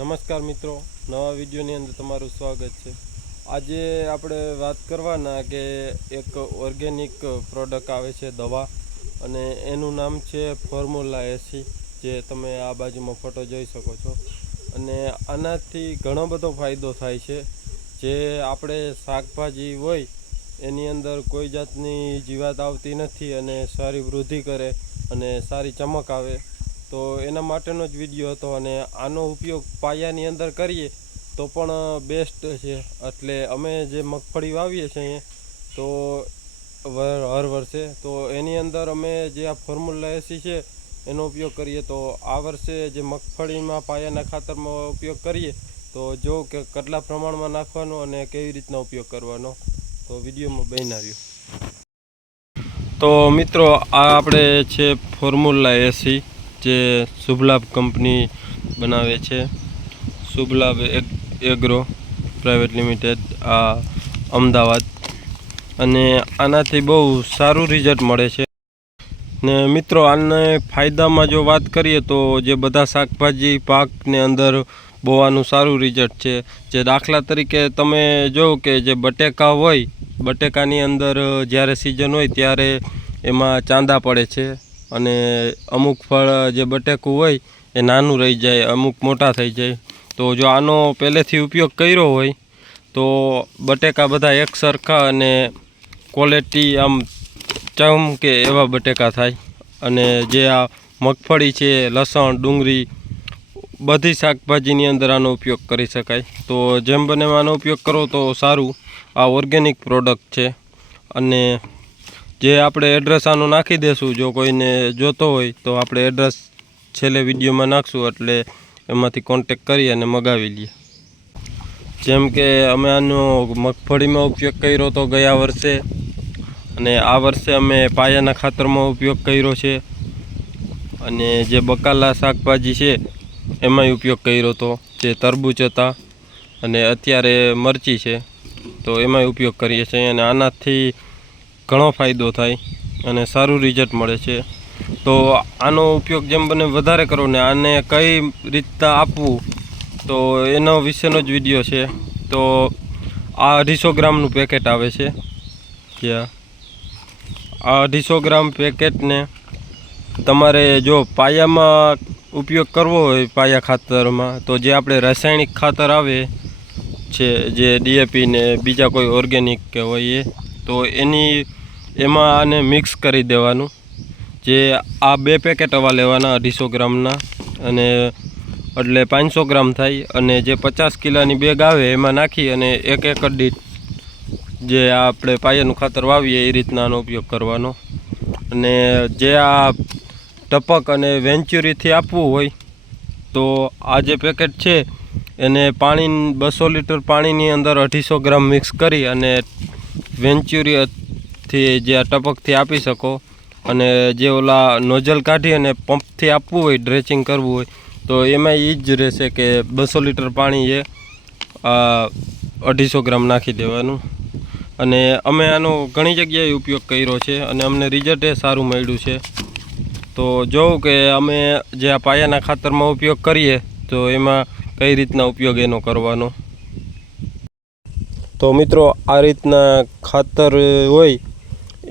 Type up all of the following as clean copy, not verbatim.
નમસ્કાર મિત્રો, નવા વિડીયોની અંદર તમારું સ્વાગત છે। આજે આપણે વાત કરવાના કે એક ઓર્ગેનિક પ્રોડક્ટ આવે છે દવા, અને એનું નામ છે ફોર્મ્યુલા એસી, જે તમે આ બાજુમાં ફોટો જોઈ શકો છો। અને આનાથી ઘણો બધો ફાયદો થાય છે। જે આપણે શાકભાજી હોય એની અંદર કોઈ જાતની જીવાત આવતી નથી, અને સારી વૃદ્ધિ કરે અને સારી ચમક આવે, તો એના માટેનો જ વિડીયો હતો। અને આનો ઉપયોગ પાયાની અંદર કરીએ તો પણ બેસ્ટ છે। એટલે અમે જે મગફળી વાવીએ છીએ તો હર વર્ષે, તો એની અંદર અમે જે આ ફોર્મ્યુલા એસી છે એનો ઉપયોગ કરીએ, તો આ વર્ષે જે મગફળીમાં પાયાના ખાતરમાં ઉપયોગ કરીએ તો જો કે કેટલા પ્રમાણમાં નાખવાનો અને કેવી રીતના ઉપયોગ કરવાનો, તો વિડીયોમાં બન્યા રહ્યો। તો મિત્રો, આ આપણે છે ફોર્મ્યુલા એસી, જે શુભલાભ કંપની બનાવે છે, શુભલાભ એગ્રો પ્રાઇવેટ લિમિટેડ, આ અમદાવાદ। અને આનાથી બહુ સારું રિઝલ્ટ મળે છે। ને મિત્રો, આને ફાયદામાં જો વાત કરીએ તો જે બધા શાકભાજી પાકને અંદર બોવાનું સારું રિઝલ્ટ છે। જે દાખલા તરીકે તમે જો કે જે બટેકા હોય, બટેકાની અંદર જ્યારે સિઝન હોય ત્યારે એમાં ચાંદા પડે છે, અને અમુક ફળ જે બટેકું હોય એ નાનું રહી જાય, અમુક મોટા થઈ જાય। તો જો આનો પહેલેથી ઉપયોગ કર્યો હોય તો બટેકા બધા એક સરખા અને ક્વોલિટી આમ ચમકે એવા બટેકા થાય। અને જે આ મગફળી છે, લસણ, ડુંગળી, બધી શાકભાજીની અંદર આનો ઉપયોગ કરી શકાય। તો જેમ બને આનો ઉપયોગ કરો તો સારું। આ ઓર્ગેનિક પ્રોડક્ટ છે, અને જે આપણે એડ્રેસ આનું નાખી દેશું, જો કોઈને જોતો હોય તો આપણે એડ્રેસ છેલ્લે વિડીયોમાં નાખશું, એટલે એમાંથી કોન્ટેક કરી અને મગાવી લઈએ। જેમ કે અમે આનો મગફળીમાં ઉપયોગ કર્યો તો ગયા વર્ષે, અને આ વર્ષે અમે પાયાના ખાતરમાં ઉપયોગ કર્યો છે, અને જે બકાલા શાકભાજી છે એમાંય ઉપયોગ કર્યો હતો। જે તરબૂચ હતા અને અત્યારે મરચી છે, તો એમાંય ઉપયોગ કરીએ છીએ। અને આનાથી ઘણો ફાયદો થાય અને સારું રિઝલ્ટ મળે છે। તો આનો ઉપયોગ જેમ બને વધારે કરો, ને આને કઈ રીતના આપવું તો એનો વિશેનો જ વિડીયો છે। તો આ 250 ગ્રામનું પેકેટ આવે છે। જ્યાં આ 250 ગ્રામ પેકેટને તમારે જો પાયામાં ઉપયોગ કરવો હોય, પાયા ખાતરમાં, તો જે આપણે રાસાયણિક ખાતર આવે છે, જે ડીએપી ને બીજા કોઈ ઓર્ગેનિક કે હોય તો એમાં આને મિક્સ કરી દેવાનું। જે આ 2 પેકેટ આવા લેવાના 250 ગ્રામના, અને એટલે 500 ગ્રામ થાય। અને જે 50 કિલોની બેગ આવે એમાં નાખી અને એક એકર દીઠ જે આપણે પાયાનું ખાતર વાવીએ એ રીતના આનો ઉપયોગ કરવાનો। અને જે આ ટપક અને વેન્ચ્યુરીથી આપવું હોય તો આ જે પેકેટ છે એને પાણી 200 લીટર પાણીની અંદર 250 ગ્રામ મિક્સ કરી અને વેન્ચ્યુરીથી જે આ ટપકથી આપી શકો। અને જે ઓલા નોઝલ કાઢી અને પંપથી આપવું હોય, ડ્રેચિંગ કરવું હોય, તો એમાં એ જ રહેશે કે 200 લીટર પાણી એ 250 ગ્રામ નાખી દેવાનું। અને અમે આનો ઘણી જગ્યાએ ઉપયોગ કર્યો છે અને અમને રિઝલ્ટ એ સારું મળ્યું છે। તો જોઉં કે અમે જે આ પાયાના ખાતરમાં ઉપયોગ કરીએ તો એમાં કઈ રીતના ઉપયોગ એનો કરવાનો। તો મિત્રો, આ રીતના ખાતર હોય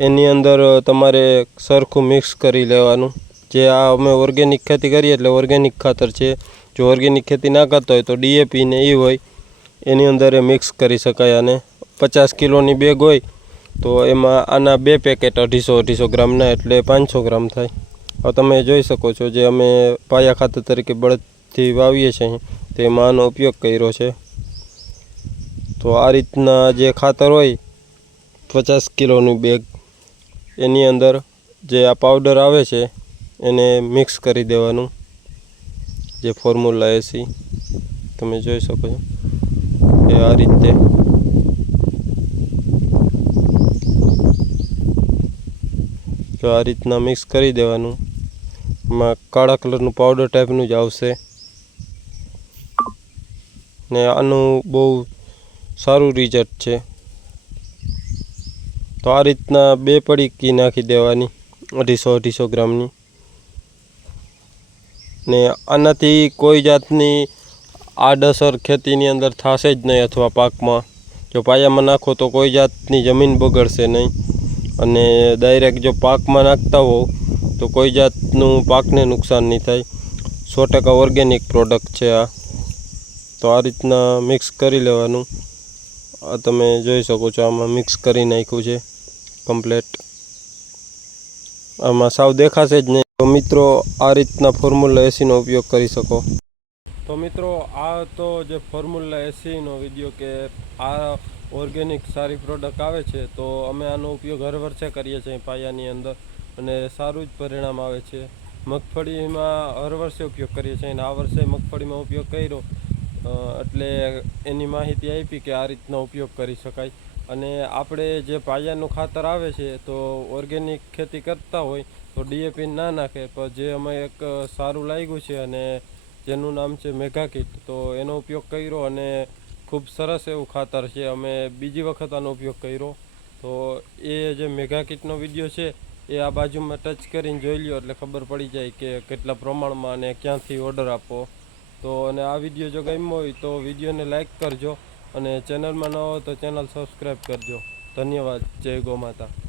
એની અંદર તમારે સરખું મિક્સ કરી લેવાનું। જે આ અમે ઓર્ગેનિક ખેતી કરીએ એટલે ઓર્ગેનિક ખાતર છે। જો ઓર્ગેનિક ખેતી ના કરતા હોય તો ડીએપી ને એ હોય એની અંદર એ મિક્સ કરી શકાય। અને 50 કિલોની બેગ હોય તો એમાં આના 2 પેકેટ 250 ગ્રામના, એટલે 500 ગ્રામ થાય। હવે તમે જોઈ શકો છો, જે અમે પાયા ખાતર તરીકે બળદથી વાવીએ છીએ તેમાં આનો ઉપયોગ કર્યો છે। તો આ રીતના જે ખાતર હોય 50 કિલોની બેગ, એની અંદર જે આ પાવડર આવે છે એને મિક્સ કરી દેવાનું। જે ફોર્મ્યુલા એસી તમે જોઈ શકો છો એ આ રીતે જો આ રીતના મિક્સ કરી દેવાનું। એમાં કાળા કલરનું પાવડર ટાઈપનું જ આવશે, ને આનું બહુ સારું રિઝલ્ટ છે। તો આ રીતના 2 પડીકી નાખી દેવાની 250 ગ્રામની। ને આનાથી કોઈ જાતની આડઅસર ખેતીની અંદર થશે જ નહીં, અથવા પાકમાં જો પાયામાં નાખો તો કોઈ જાતની જમીન બગડશે નહીં, અને ડાયરેક્ટ જો પાકમાં નાખતા હો તો કોઈ જાતનું પાકને નુકસાન નહીં થાય. 100% ઓર્ગેનિક પ્રોડક્ટ છે આ. તો આ રીતના મિક્સ કરી લેવાનું. આ તમે જોઈ શકો છો, આમાં મિક્સ કરી નાખ્યું છે કમ્પ્લેટ. આમાં સાવ દેખાશે જ નહીં. તો મિત્રો આ રીતના ફોર્મ્યુલા 80નો ઉપયોગ કરી શકો. તો મિત્રો આ તો જે ફોર્મ્યુલા 80નો વિડીયો કે આ ઓર્ગેનિક સારી પ્રોડક્ટ આવે છે, તો અમે આનો ઉપયોગ હર વર્ષે કરીએ છીએ પાયાની અંદર, અને સારું જ પરિણામ આવે છે. મગફળીમાં હર વર્ષે ઉપયોગ કરીએ છીએ, અને આ વર્ષે મગફળીમાં ઉપયોગ કર્યો એટલે એની માહિતી આપી કે આ રીતના ઉપયોગ કરી શકાય. અને આપણે જે પાયાનું ખાતર આવે છે, તો ઓર્ગેનિક ખેતી કરતા હોય તો DAP ના નાખે, પણ જે અમે એક સારું લાગ્યું છે અને જેનું નામ છે મેગા કીટ, તો એનો ઉપયોગ કર્યો અને ખૂબ સરસ એવું ખાતર છે. અમે બીજી વખત આનો ઉપયોગ કર્યો. તો એ જે મેગા કીટનો વિડીયો છે એ આ બાજુમાં ટચ કરીને જોઈ લ્યો, એટલે ખબર પડી જાય કે કેટલા પ્રમાણમાં અને ક્યાંથી ઓર્ડર આપો. તો અને આ વિડીયો જો ગમ્યો હોય તો વિડીયોને લાઈક કરજો, અને ચેનલમાં ન હોય તો ચેનલ સબસ્ક્રાઈબ કરજો. ધન્યવાદ. જય ગૌ માતા.